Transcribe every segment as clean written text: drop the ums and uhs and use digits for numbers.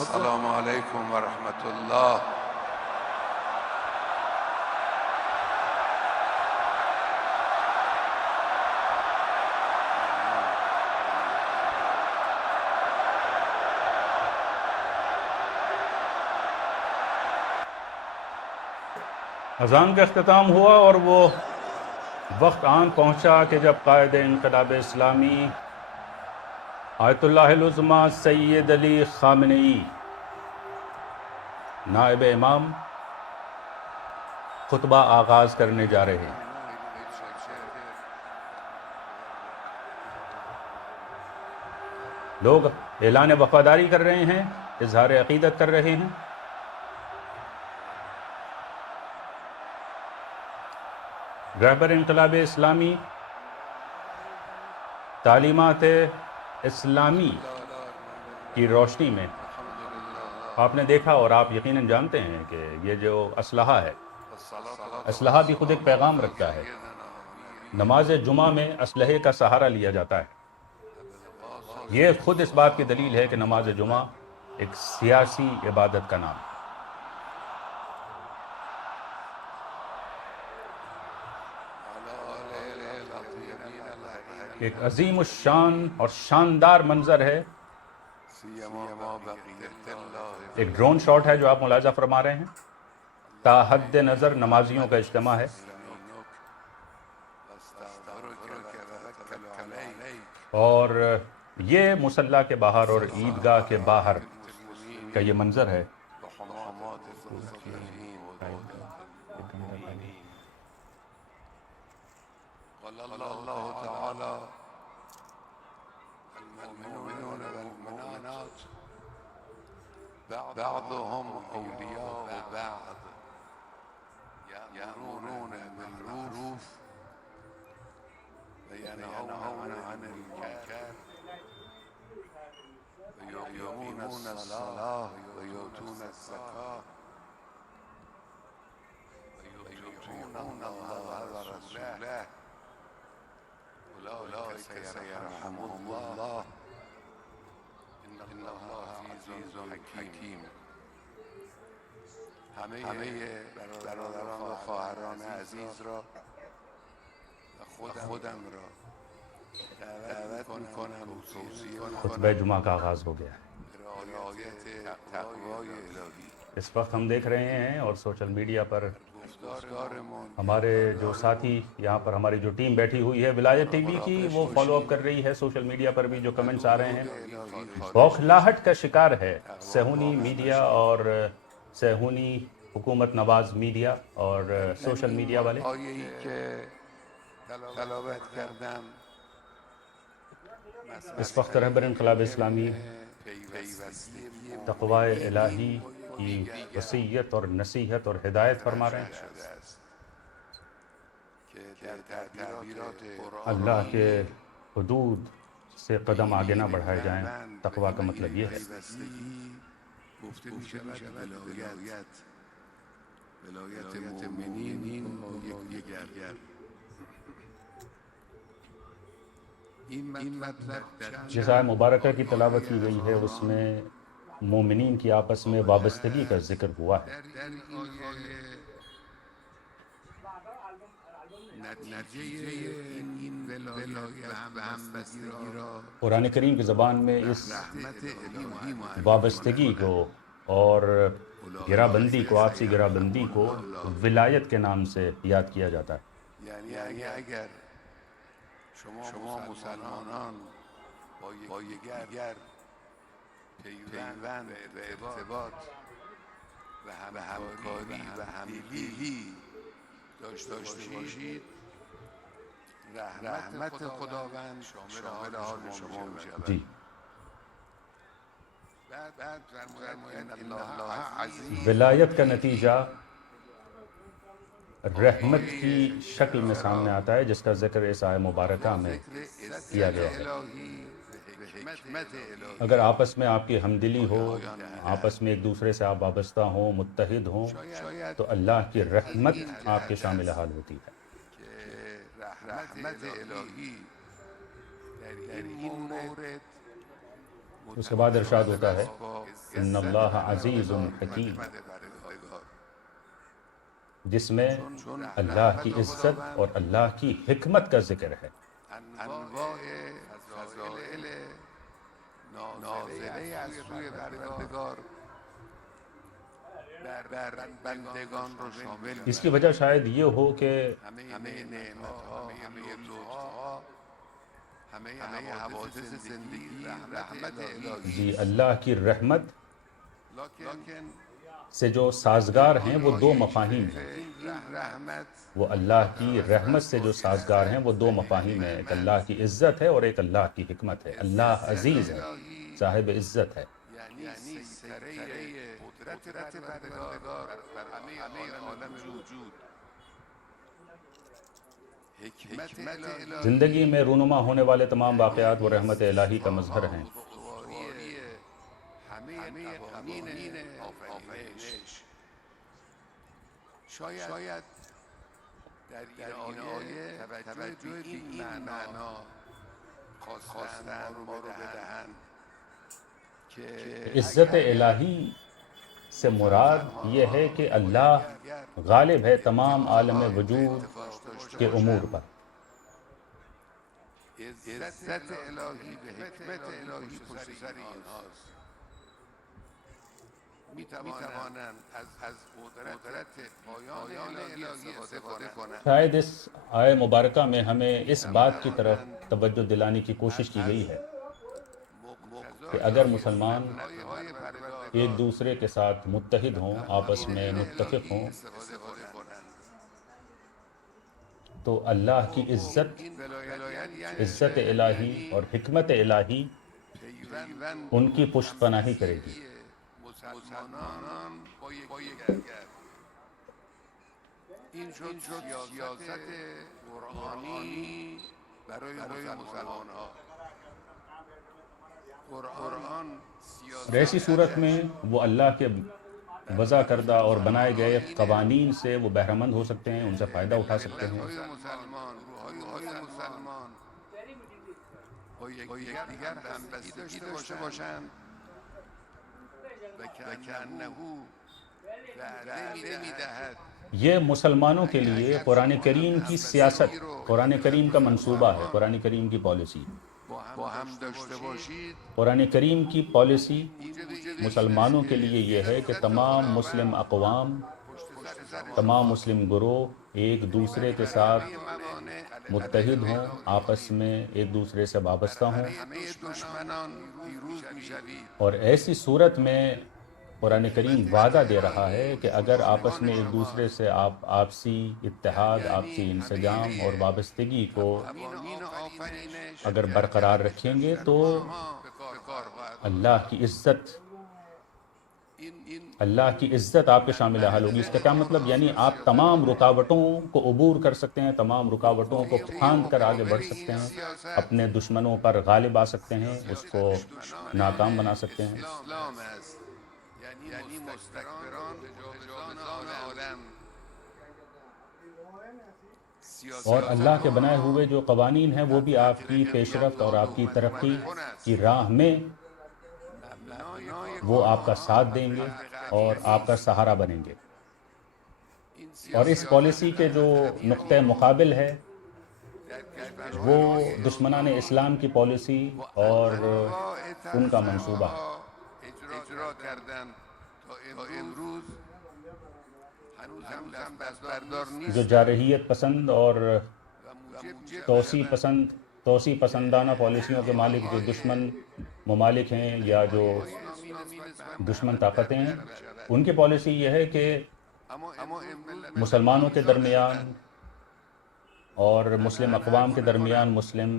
السلام علیکم ورحمۃ اللہ۔ اذان کا اختتام ہوا اور وہ وقت آن پہنچا کہ جب قائد انقلاب اسلامی آیت اللہ العظمیٰ سید علی خامنئی نائب امام خطبہ آغاز کرنے جا رہے ہیں۔ لوگ اعلان وفاداری کر رہے ہیں، اظہار عقیدت کر رہے ہیں۔ رہبر انقلاب اسلامی تعلیمات اسلامی کی روشنی میں آپ نے دیکھا اور آپ یقیناً جانتے ہیں کہ یہ جو اسلحہ ہے، اسلحہ بھی خود ایک پیغام رکھتا ہے۔ نماز جمعہ میں اسلحے کا سہارا لیا جاتا ہے۔ یہ خود اس بات کی دلیل ہے کہ نماز جمعہ ایک سیاسی عبادت کا نام ہے۔ ایک عظیم الشان اور شاندار منظر ہے، ایک ڈرون شاٹ ہے جو آپ ملاحظہ فرما رہے ہیں۔ تا حد نظر نمازیوں کا اجتماع ہے اور یہ مصلی کے باہر اور عیدگاہ کے باہر کا یہ منظر ہے۔ اللہ تعالی المؤمنون والمؤمنات بعضهم اولیاء بعض یأمرون بالمعروف وینهون عن المنکر ویقیمون الصلاة ویؤتون الزکاة ویطیعون الله ورسوله أولئك سيرحمهم الله إن الله عزيز حكيم۔ همه برادران و خواهران عزیز را و خودم را دعوت می‌کنم و توصیه خطبہ جمعہ کا آغاز ہو گیا ہے۔ رعایت تقوای الہی۔ اس وقت ہم دیکھ رہے ہیں اور سوشل میڈیا پر ہمارے جو ساتھی یہاں پر ہماری جو ٹیم بیٹھی ہوئی ہے ولایت ٹی وی کی، وہ فالو اپ کر رہی ہے۔ سوشل میڈیا پر بھی جو کمنٹس آ رہے ہیں، بوکھلاہٹ کا شکار ہے صہیونی میڈیا اور صہیونی حکومت نواز میڈیا اور سوشل میڈیا والے۔ آیه‌ای که تلاوت کردم اس وقت رہبر انقلاب اسلامی تقوی الہی کی وصیت اور نصیحت اور ہدایت فرما رہے ہیں۔ اللہ کے حدود سے قدم آگے نہ بڑھائے جائیں۔ تقوی کا مطلب یہ ہے۔ ولایت مومنین با یکدیگر۔ این مطلب جس آیت مبارکہ کی تلاوت کی گئی ہے اس میں مومنین کی آپس میں وابستگی کا ذکر ہوا ہے۔ قرآن کریم کی زبان میں اس وابستگی کو اور گرہ بندی کو، آپسی گرہ بندی کو ولایت کے نام سے یاد کیا جاتا ہے۔ یعنی اگر شما مسلمانان با یکدیگر پیوند و ارتباط و همکاری و همدلی داشته باشید، رحمت خداوند شامل حال شما می شود۔ جی، بعد فرماید ان الله عزیز۔ ولایت کا نتیجہ رحمت کی شکل میں سامنے آتا ہے، جس کا ذکر اس آیت مبارکہ میں کیا گیا ہے۔ اگر آپس میں آپ کی ہمدلی ہو، آپس میں ایک دوسرے سے آپ وابستہ ہوں، متحد ہوں، تو اللہ کی رحمت آپ کے شامل حال ہوتی ہے۔ رحمت الہی در این مورد اس کے بعد ارشاد ہوتا ہے ان اللہ عزیز حکیم، جس میں اللہ کی عزت اور اللہ کی حکمت کا ذکر ہے۔ انواع فضائل نازله از سوی پروردگار بر بندگان رو شامل اس کی وجہ شاید یہ ہو کہ همه نعمت‌ها، همه لطف‌ها، همه حوادث زندگی رحمت الهی، جی اللہ کی رحمت لیکن سے جو سازگار ہیں وہ دو مفاہیم ہیں۔ این رحمت وہ اللہ کی رحمت سے جو سازگار ہیں وہ دو مفاہیم ہیں، ایک اللہ کی عزت ہے اور ایک اللہ کی حکمت ہے۔ اللہ عزیز ہے، صاحب عزت ہے، یعنی سیطره قدرت پروردگار بر همه عالم وجود، حکمت الهی، زندگی میں رونما ہونے والے تمام واقعات وہ رحمت الہی کا مظہر ہیں۔ همه قوانین آفرینش. شاید در این آیه توجه به این معنا خواستن ما رو بدهند که عزت الہی سے مراد یہ ہے کہ اللہ غالب ہے تمام عالم وجود کے امور پر۔ عزت الهی و حکمت الهی پشت سر اینهاست. میتوانند از قدرت پایان الهی استفاده کنند. شاید اس آیہ مبارکہ میں ہمیں اس بات کی طرف توجہ دلانے کی کوشش کی گئی ہے کہ اگر مسلمان ایک دوسرے کے ساتھ متحد ہوں، آپس میں متفق ہوں، تو اللہ کی عزت، عزت الہی اور حکمت الہی ان کی پشت پناہی کرے گی۔ مسلمانان با یکدیگر، این شد سیاست قرآنی برای مسلمان‌ها. قرآن اور ایسی صورت میں وہ اللہ کے وضع کردہ اور بنائے گئے قوانین سے وہ بہرمند ہو سکتے ہیں، ان سے فائدہ اٹھا سکتے ہیں۔ مسلمان، روح‌های مسلمان با یکدیگر همبستگی داشته باشند و کأنه وعده می‌دهد یہ مسلمانوں کے لیے قرآن کریم کی سیاست، قرآن کریم کا منصوبہ ہے، قرآن کریم کی پالیسی۔ با هم داشته باشید. قرآن کریم کی پالیسی مسلمانوں کے لیے یہ ہے کہ تمام مسلم اقوام، تمام مسلم گروہ ایک دوسرے کے ساتھ متحد ہوں، آپس میں ایک دوسرے سے وابستہ ہوں، همه دشمنان پیروز می‌شوید. اور ایسی صورت میں قرآن کریم وعدہ دے رہا ہے کہ اگر آپس میں ایک دوسرے سے آپ آپسی اتحاد، آپسی انسجام اور وابستگی کو قوانین آفرینش اگر برقرار رکھیں گے تو به کار خواهد. اللہ کی عزت، این اللہ کی عزت آپ کے شامل حال ہوگی۔ اس کا کیا مطلب؟ یعنی آپ تمام رکاوٹوں کو عبور کر سکتے ہیں، تمام رکاوٹوں کو پھاند کر آگے بڑھ سکتے ہیں، اپنے دشمنوں پر غالب آ سکتے ہیں، اس کو ناکام بنا سکتے ہیں۔ اسلام است. یعنی مستکبران جان آدم. اور اللہ کے بنائے ہوئے جو قوانین ہیں وہ بھی آپ کی پیشرفت اور آپ کی ترقی کی راہ میں وہ آپ کا ساتھ دیں گے اور آپ کا سہارا بنیں گے۔ اور اس پالیسی کے جو نقطہ مقابل ہے وہ دشمنان اسلام کی پالیسی اور ان کا منصوبہ ہے۔ اجرا کردن تا امروز هنوز هم دست بردار نیست. جو جارحیت پسند اور توسیع پسندانہ پالیسیوں کے مالک جو دشمن ممالک ہیں یا جو دشمن طاقتیں ہیں، ان کی پالیسی یہ ہے کہ مسلمانوں کے درمیان اور مسلم اقوام کے درمیان، مسلم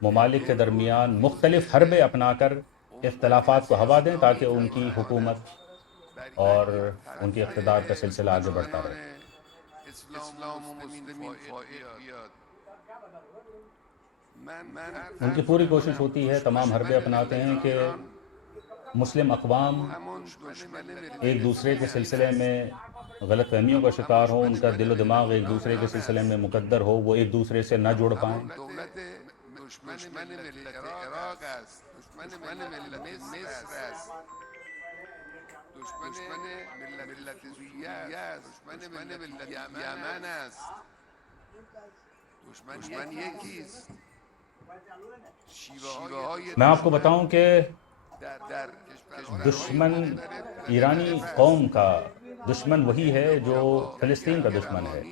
ممالک کے درمیان مختلف حربے اپنا کر اختلافات کو ہوا دیں تاکہ ان کی حکومت اور ان کے اقتدار کا سلسلہ آگے بڑھتا رہے۔ اسلام و مسلمین فائد بیاد. ان کی پوری کوشش ہوتی ہے، تمام حربے اپناتے ہیں کہ مسلم اقوام ایک دوسرے کے سلسلے میں غلط فہمیوں کا شکار ہوں، ان کا دل و دماغ ایک دوسرے کے سلسلے میں مقدر ہو، وہ ایک دوسرے سے نہ جڑ پائیں۔ دولت دشمن ملت عراق است. دشمن ملت مصر است، دشمن ملت سوریه است، دشمن ملت یمن است. دشمن یکیست. شیوه های میں آپ کو بتاؤں کہ در دشمن ایرانی قوم کا دشمن وہی ہے جو فلسطین کا دشمن ہے،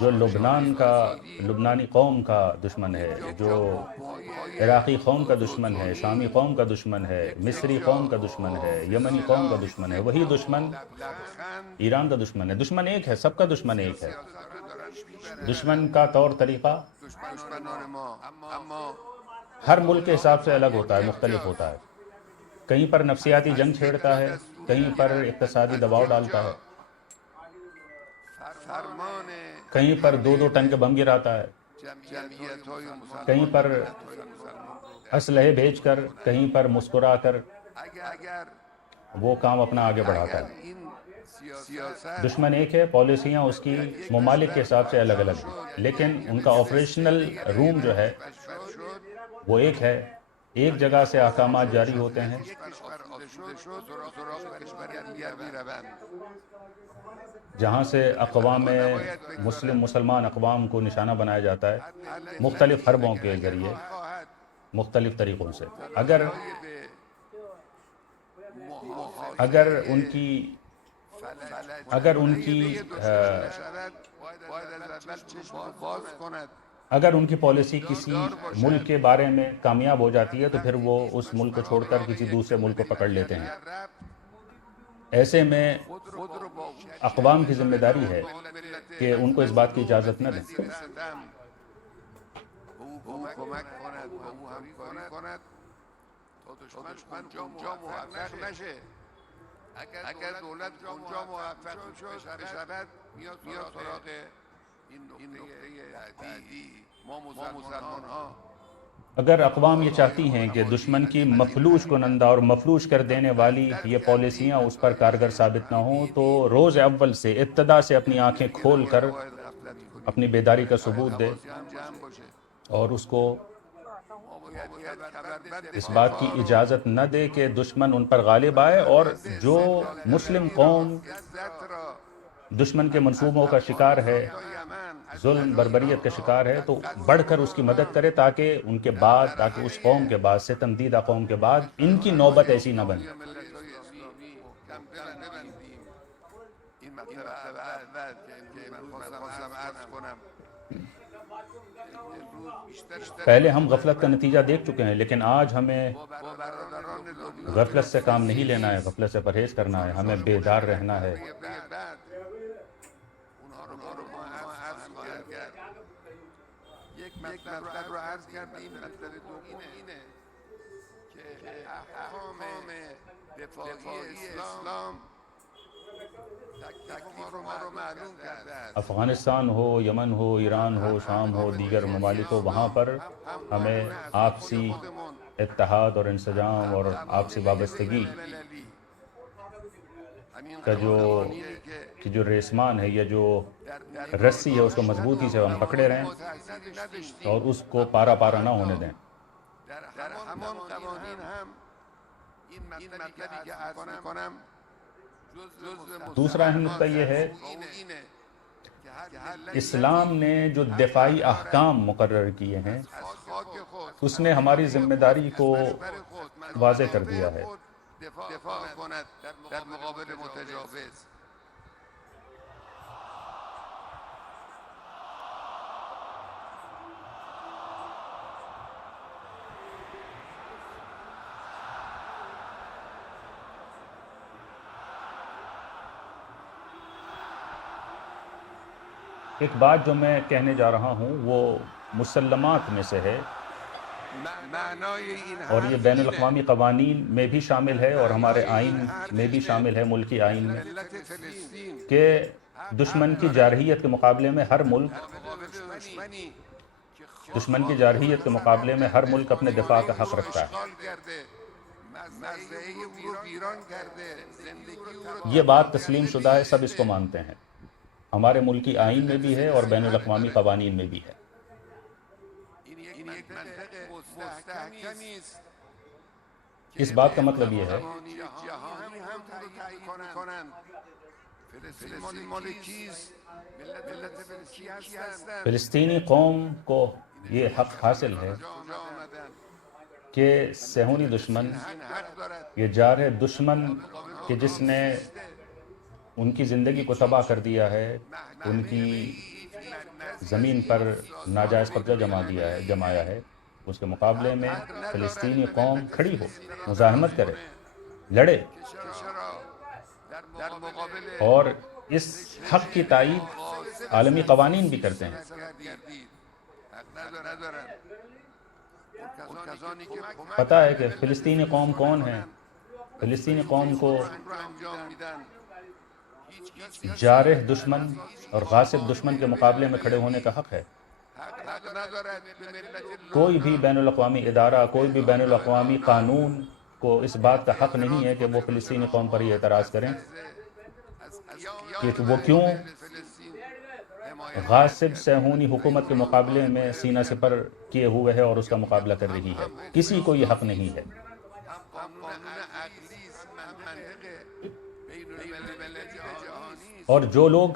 جو لبنان کا لبنانی قوم کا دشمن ہے، جو عراقی قوم کا دشمن ہے، شامی قوم کا دشمن ہے، مصری قوم کا دشمن ہے، یمنی قوم کا دشمن ہے، وہی دشمن ایران کا دشمن ہے. دشمن ایک ہے، سب کا دشمن ایک ہے. دشمن کا طور طریقہ دشمنان ما اما ہر ملک کے حساب سے الگ ہوتا ہے، مختلف ہوتا ہے. کہیں پر نفسیاتی جنگ چھیڑتا ہے، کہیں پر اقتصادی دباؤ ڈالتا ہے، فرمان کہیں پر 2 ٹن کے بم گراتا ہے، جمعیت های کہیں پر اسلحے بھیج کر، کہیں پر مسکرا کر اگر وہ کام اپنا آگے بڑھاتا ہے. این سیاست دشمن ایک ہے، پالیسیاں اس کی ممالک کے حساب سے الگ الگ ہیں، لیکن ان کا آپریشنل روم جو ہے وہ ایک ہے. ایک جگہ سے احکامات جاری ہوتے ہیں، جہاں سے اقوام مسلمان اقوام کو نشانہ بنایا جاتا ہے مختلف حربوں کے ذریعے، مختلف طریقوں سے. اگر ان کی پالیسی کسی ملک کے بارے میں کامیاب ہو جاتی ہے تو پھر وہ اس ملک کو چھوڑ کر کسی دوسرے ملک کو پکڑ لیتے ہیں. ایسے میں اقوام کی ذمہ داری ہے کہ ان کو اس بات کی اجازت نہ دیں. کمک کند و او همکاری کند تا دشمن اونجا موفق نشه. اگر دولت اونجا موفق بشود میاد سراغ این نقطه بعدی. ما مسلمان ها اگر اقوام یہ چاہتی ہیں کہ دشمن کی مفلوج کنندہ اور مفلوج کر دینے والی یہ پالیسیاں اس پر کارگر ثابت نہ ہوں تو روز اول سے ابتدا سے اپنی آنکھیں کھول کر اپنی بیداری کا ثبوت دے اور اس کو اس بات کی اجازت نہ دے کہ دشمن ان پر غالب آئے، اور جو مسلم قوم دشمن کے منصوبوں کا شکار ہے، ظلم بربریت کا شکار ہے، تو بڑھ کر اس کی مدد کرے تاکہ ان کے بعد، تاکہ اس قوم کے بعد، ستم دیدہ قوم کے بعد ان کی نوبت ایسی نہ بنے. این مطلب اول که من خواستم عرض کنم. پہلے ہم غفلت کا نتیجہ دیکھ چکے ہیں، لیکن آج ہمیں غفلت سے کام نہیں لینا ہے، غفلت سے پرہیز کرنا ہے، ہمیں بیدار رہنا ہے. یک مطلب رو عرض کردیم. مطلب دوم اینه که احکام دفاعی اسلام تکلیف ما رو معلوم کرده است. افغانستان ہو، یمن ہو، ایران ہو، شام ہو، دیگر ممالک ہو، وہاں پر ہمیں آپسی اتحاد اور انسجام اور آپسی وابستگی کا جو ریسمان ہے یا جو رسی ہے اس کو مضبوطی سے ہم پکڑے رہیں اور اس کو پارا پارا نہ ہونے دیں. در همان قوانین هم این مطلبی که عرض میکنم دوسرا اہم نقطہ یہ ہے، اسلام نے جو دفاعی احکام مقرر کیے ہیں اس نے ہماری ذمہ داری کو واضح کر دیا ہے. دفاع کند در مقابل متجاوز. ایک بات جو میں کہنے جا رہا ہوں وہ مسلمات میں سے ہے، اور یہ بین الاقوامی قوانین میں بھی شامل ہے اور ہمارے آئین میں بھی شامل ہے، ملکی آئین میں، کہ دشمن کی جارحیت کے مقابلے میں ہر ملک اپنے دفاع کا حق رکھتا ہے. یہ بات تسلیم شدہ ہے، سب اس کو مانتے ہیں، ہمارے ملکی آئین میں بھی ہے اور بین الاقوامی قوانین میں بھی ہے. اس بات کا مطلب یہ ہے جهانی هم تایید کنند فلسطین مال کیست؟ ملت فلسطین کی هستند؟ فلسطینی قوم کو یہ حق حاصل ہے کجا آمدند؟ کہ صہیونی دشمن حق دارد یہ جارح دشمن کہ جس نے ان کی زندگی کو تباہ کر دیا ہے، ان کی زمین پر ناجائز قبضہ جمایا ہے، اس کے مقابلے میں فلسطینی قوم کھڑی ہو، مزاحمت کرے، لڑے چرا در مقابل اور اس حق کی تائید عالمی قوانین بھی کرتے ہیں۔ گردید حق ندارند اون کسانی که پتہ ہے کہ فلسطینی قوم کون ہیں؟ فلسطینی قوم کو رو انجام میدن جارح دشمن اور غاصب دشمن کے مقابلے میں کھڑے ہونے کا حق ہے۔ حق ندارد به ملت کوئی بھی بین الاقوامی ادارہ، کوئی بھی بین الاقوامی قانون کو اس بات کا حق نہیں ہے کہ وہ فلسطینی قوم پر یہ اعتراض کریں کہ وہ کیوں غاصب صہیونی حکومت کے مقابلے میں سینہ سپر کیے ہوئے ہے اور اس کا مقابلہ کر رہی ہے۔ کسی کو یہ حق نہیں ہے۔ قانون عقلی است، منطق بین الملل جهانی است. اور جو لوگ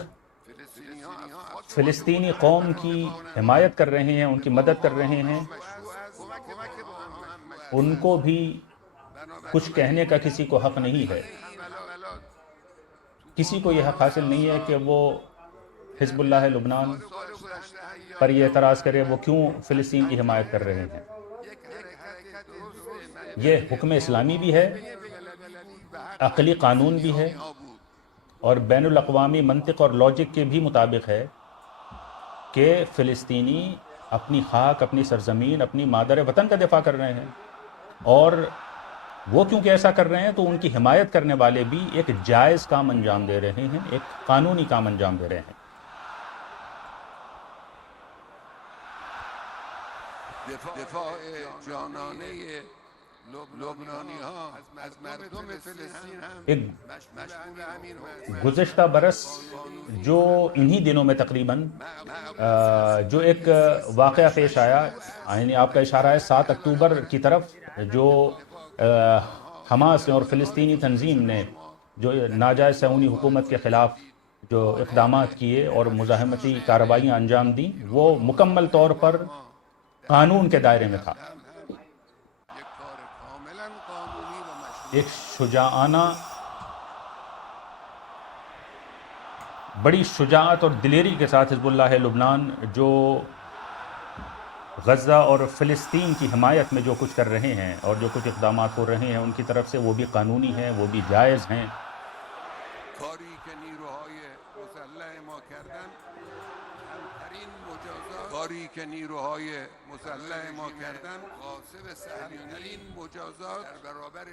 فلسطینی ها فلسطینی قوم کی حمایت کر رہے ہیں، ان کی مدد کر رہے ہیں، کمک به آنها ان کو بھی کچھ کہنے کا کسی کو حق نہیں ہے۔ کسی کو یہ حق حاصل نہیں ہے کہ وہ حزب اللہ لبنان سال گذشته پر یہ اعتراض کرے وہ کیوں فلسطین کی حمایت کر رہے ہیں۔ یک حرکت درست یہ حکم اسلامی بھی ہے، عقلی قانون بھی ہے اور بین الاقوامی منطق اور لاجک کے بھی مطابق ہے کہ فلسطینی اپنی خاک، اپنی سرزمین، اپنی مادر وطن کا دفاع کر رہے ہیں، اور وہ کیونکہ ایسا کر رہے ہیں تو ان کی حمایت کرنے والے بھی ایک جائز کام انجام دے رہے ہیں، ایک قانونی کام انجام دے رہے ہیں۔ دفاع جانانه لبنانی ها از مردم فلسطین هم ایک مشمول همین هست. گزشتہ برس جو انہی دنوں میں تقریباً جو ایک واقعہ پیش آیا، یعنی آپ کا اشارہ ہے 7 اکتوبر کی طرف، جو حماس اور فلسطینی تنظیم نے جو ناجائز صہیونی حکومت کے خلاف جو اقدامات کیے اور مزاحمتی کارروائیاں انجام دیں، وہ مکمل طور پر قانون کے دائرے میں تھا۔ یک کار کاملا قانونی و مشروع. ایک شجاعانہ، بڑی شجاعت اور دلیری کے ساتھ حزب اللہ لبنان جو غزہ اور فلسطین کی حمایت میں جو کچھ کر رہے ہیں اور جو کچھ اقدامات ہو رہے ہیں، ان کی طرف سے وہ بھی قانونی ہیں، وہ بھی جائز ہیں۔ کاری که نیروهای مسلح ما کردن کمترین مجازات، کاری که نیروهای مسلح ما کردن غاصب صهیونیترین مجازات در برابر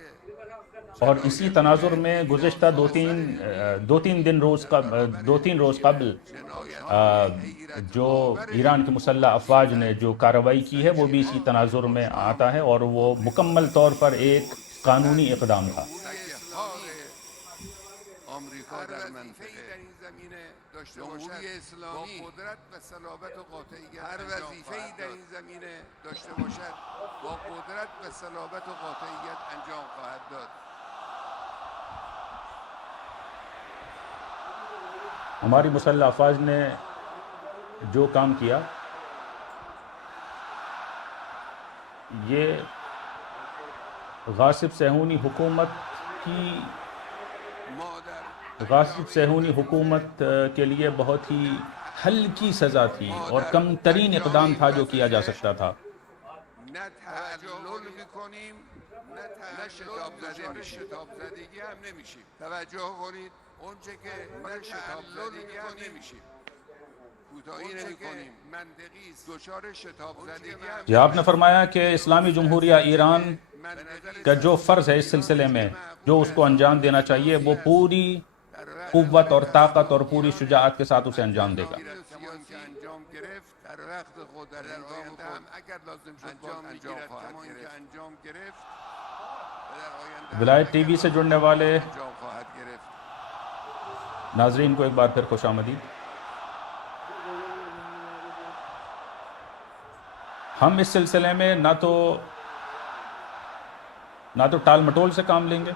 اور اسی تناظر میں گزشتہ دو تین روز قبل جو ایران کے مسلح افواج نے جو کارروائی کی ہے، وہ بھی اسی تناظر میں آتا ہے اور وہ مکمل طور پر ایک قانونی اقدام تھا۔ آمریکا در منطقه در این زمینه داشته جمهوری اسلامی با قدرت و صلابت و قاطعیت هر وظیفه‌ای در این زمینه داشته باشد با قدرت و صلابت و قاطعیت انجام خواهد داد. ہماری مسلح افواج نے جو کام کیا، یہ غاصب صہیونی حکومت کی غاصب صہیونی حکومت کے لیے بہت ہی ہلکی سزا تھی اور کم ترین اقدام تھا جو کیا جا سکتا تھا۔ نه تعلل میکنیم نه شتاب زده میشیم، شتاب زدگی هم نمیشیم. توجه کنید، اونچه که نه شتاب زدگی هم نمیشیم، کوتاهی نمیکنیم، منطقی است. دچار شتاب زدگی هم یہ آپ نے فرمایا کہ اسلامی جمہوریہ ایران کا جو فرض ہے اس سلسلے میں، جو اس کو انجام دینا چاہیے، وہ پوری قوت اور طاقت اور پوری شجاعت کے ساتھ اسے انجام دے گا۔ سیاسی انجام گرفت در وقت خود در آینده هم اگر لازم شد انجام خواهد گرفت. انجام گرفت و در آینده ولایت ٹی وی سے جڑنے والے انجام خواهد گرفت. ناظرین کو ایک بار پھر خوش آمدید۔ ہم اس سلسلے میں نہ تو نہ تو ٹال مٹول سے کام لیں گے،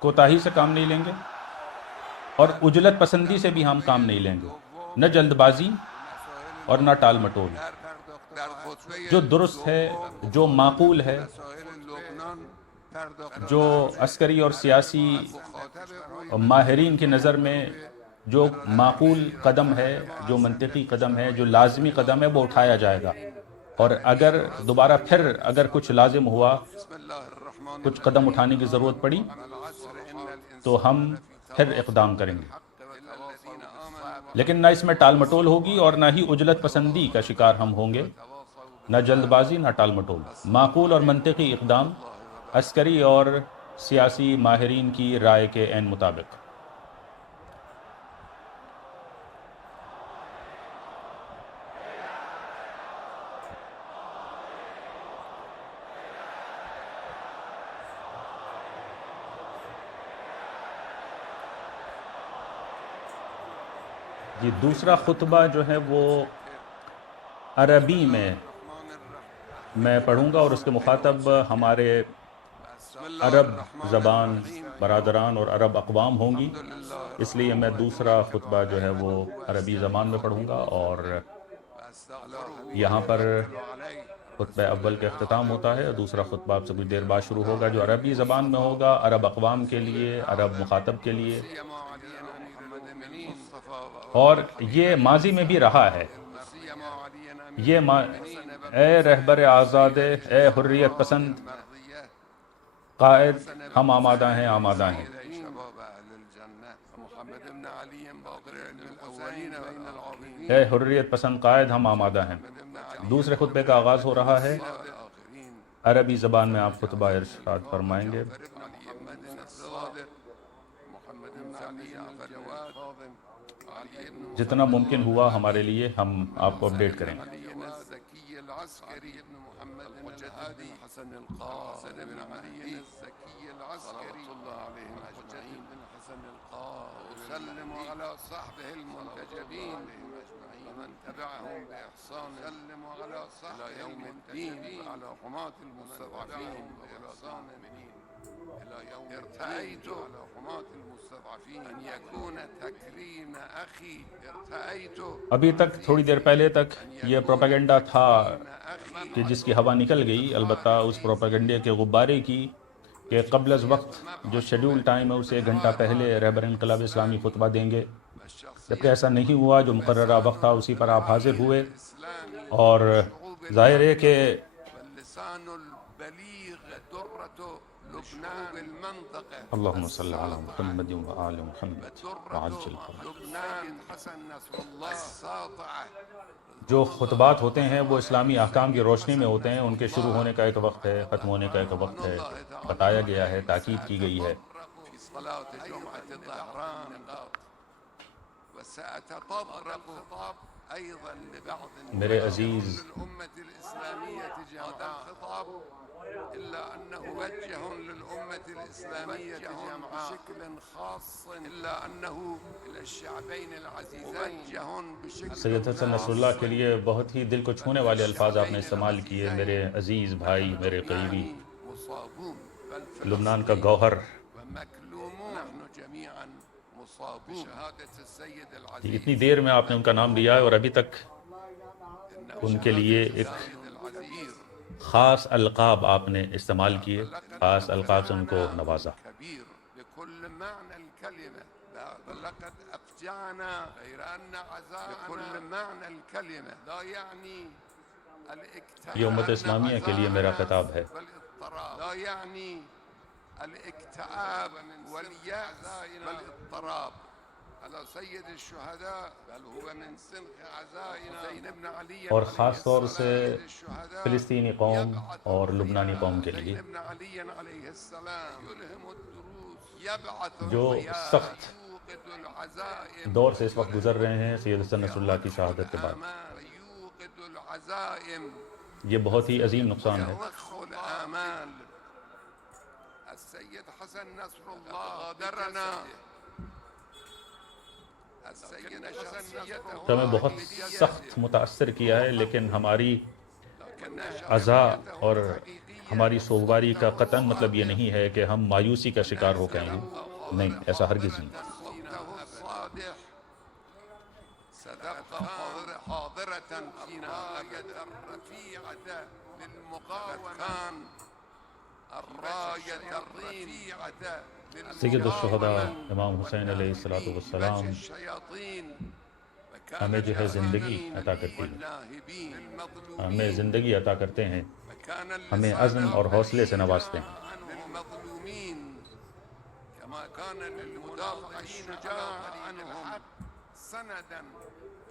کوتاہی سے کام نہیں لیں گے، اور عجلت پسندی سے بھی ہم کام نہیں لیں گے، نہ جلد بازی اور نہ ٹال مٹول۔ جو درست ہے، جو معقول ہے، جو عسکری اور سیاسی ماہرین کی نظر میں جو معقول قدم ہے، جو منطقی قدم ہے، جو لازمی قدم ہے، وہ اٹھایا جائے گا۔ اور اگر دوبارہ پھر اگر کچھ لازم ہوا، کچھ قدم اٹھانے کی ضرورت پڑی، تو ہم پھر اقدام کریں گے، لیکن نہ اس میں ٹال مٹول ہوگی اور نہ ہی عجلت پسندی کا شکار ہم ہوں گے، نہ جلد بازی نہ ٹال مٹول، معقول اور منطقی اقدام عسکری اور سیاسی ماہرین کی رائے کے عین مطابق۔ یہ دوسرا خطبہ جو ہے وہ عربی میں پڑھوں گا، اور اس کے مخاطب ہمارے عرب زبان برادران اور عرب اقوام ہوں گی، اس لیے میں دوسرا خطبہ جو ہے وہ عربی زبان میں پڑھوں گا، اور یہاں پر خطبہ اول کا اختتام ہوتا ہے، اور دوسرا خطبہ آپ سے کچھ دیر بعد شروع ہوگا جو عربی زبان میں ہوگا، عرب اقوام کے لیے، عرب مخاطب کے لیے۔ اور یہ ماضی میں بھی رہا ہے، اے رہبر آزاد، اے حریت پسند قائد، ہم آمادہ ہیں، آمادہ ہیں۔ اے حریت پسند قائد، ہم آمادہ ہیں۔ دوسرے خطبے کا آغاز ہو رہا ہے، عربی زبان میں آپ خطبہ ارشاد فرمائیں گے۔ جتنا ممکن ہوا ہمارے لیے ہم آپ کو اپڈیٹ کریں۔ وسلم على صحبه المنتجبين ومن تبعهم بإحسان وسلم على صحبه يوم الدين على حماة المستضعفين بإحسان إلى يوم ارتأيت على حماة المستضعفين أن يكون تكريم أخي ارتأيت۔ ابھی تک تھوڑی دیر پہلے تک یہ پروپیگنڈا تھا کہ جس کی ہوا نکل گئی، البتہ اس پروپیگنڈے کے غبارے کی کہ قبل از وقت جو شیڈول ٹائم ہے اسے 1 گھنٹہ پہلے رہبر انقلاب اسلامی خطبہ دیں گے، جبکہ ایسا نہیں ہوا۔ جو مقررہ وقت تھا اسی پر آپ حاضر ہوئے، اور ظاہر ہے کہ اللہم صلی علی محمد وآل محمد وعجل جو خطبات ہوتے ہیں وہ اسلامی احکام کی روشنی میں ہوتے ہیں، ان کے شروع ہونے کا ایک وقت ہے، ختم ہونے کا ایک وقت ہے، بتایا گیا ہے، تاکید کی گئی ہے۔ میرے عزیز إلا أنه موجه للأمة الإسلامية بشكل خاص، إلا أنه إلى الشعبين العزيزين موجه بشكل سید حسن نصر اللہ کے لیے بہت ہی دل کو چھونے والے الفاظ آپ نے استعمال کیے، میرے عزیز بھائی، میرے قریبی، لبنان کا گوہر۔ اتنی دیر میں آپ نے ان کا نام لیا ہے، اور ابھی تک ان کے لیے ایک خاص القاب آپ نے استعمال کیے، خاص القاب سے ان کو نوازا۔ یہ امت اسلامیہ کے لیے میرا خطاب ہے۔ اور خاص طور سے فلسطینی قوم اور لبنانی قوم کے لیے جو سخت دور سے اس وقت گزر رہے ہیں سید حسن نصر اللہ کی شہادت کے بعد، یہ بہت ہی عظیم نقصان ہے۔ السيد حسن نصر الله غادرنا، تو ہمیں بہت سخت متاثر کیا ہے، لیکن ہماری عزا اور ہماری سوگواری کا قطعاً مطلب یہ نہیں ہے کہ ہم مایوسی کا شکار ہو گئے ہیں، نہیں، ایسا ہرگز نہیں۔ صوته الصادح ستبقى حاضرة فينا الراية الرفيعة للمقاومة الراية الرفيعة سید الشہداء امام حسین علیہ السلام ہمیں جو ہے زندگی عطا کرتی ہے، ہمیں زندگی عطا کرتے ہیں، ہمیں عزم اور حوصلے سے نوازتے ہیں۔ كما كان للمدافع الشجاع عن الحق سندا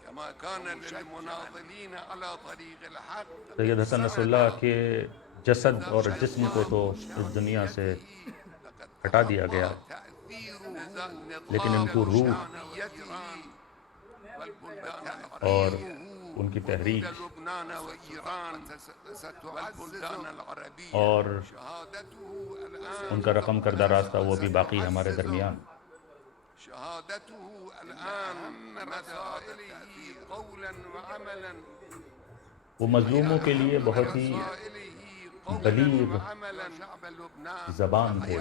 كما كان للمناضلين على طريق الحق سید حسن نصر اللہ کے جسد اور جسم کو تو اس دنیا سے ہٹا دیا گیا، لیکن ان کی روح اور ان کی تحریک اور ان کا رقم کردہ راستہ وہ بھی باقی ہے ہمارے درمیان۔ وہ مظلوموں کے لیے بہت ہی بلیغ زبان تھے،